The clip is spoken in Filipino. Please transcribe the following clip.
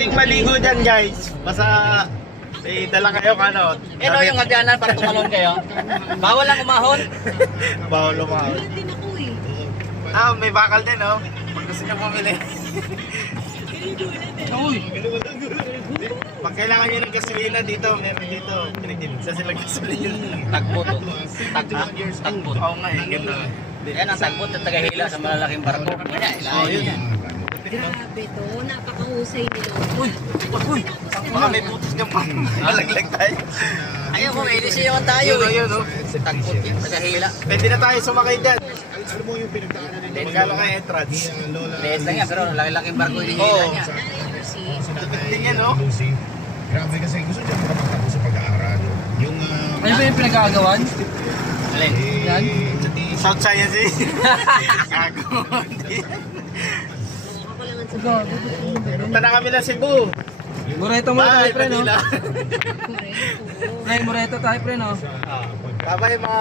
Ting maligo dyan guys. Basta dala kayo ano. Ano yung hagdanan para tumalon kayo? Bawal lang umahon. Bawal lumahon. Wala din ako eh. Ah, may bakal din oh. Pag gusto nyo bumili. Uy! Pag kailangan nyo ng gasolina dito, meron dito. Pinagdilisa sila gasolina. Tagbot. Tagbot. Oo nga eh, gano'n. Yan ang tagbot at tagahila sa malalaking barko. Oo, yun. Grabe to, napakahusay nila. Uy! Uy! Baka may putos nyo pa. Malaglag tayo. Ayaw ko, may ilisyon tayo. Yun, yun, oh. Tagbot yan, tagahila. Pwede na tayo sumakay dyan. Magkano kayo entrance? Lehas lang yan, pero laki-laking barko yung Oo. hila niya. Tipid din yan, oh. Grabe kasi gusto niya makapagtapos sa pag-aaral. Yung Ano ba yung pinag-aagawan? Alin? Yan? South Science eh. Gago. Punta na kami ng Cebu. Moreto muna tayo, Bye, pre, no? Manila. Correct. Pre, Moreto tayo, pre, no? Bye-bye mga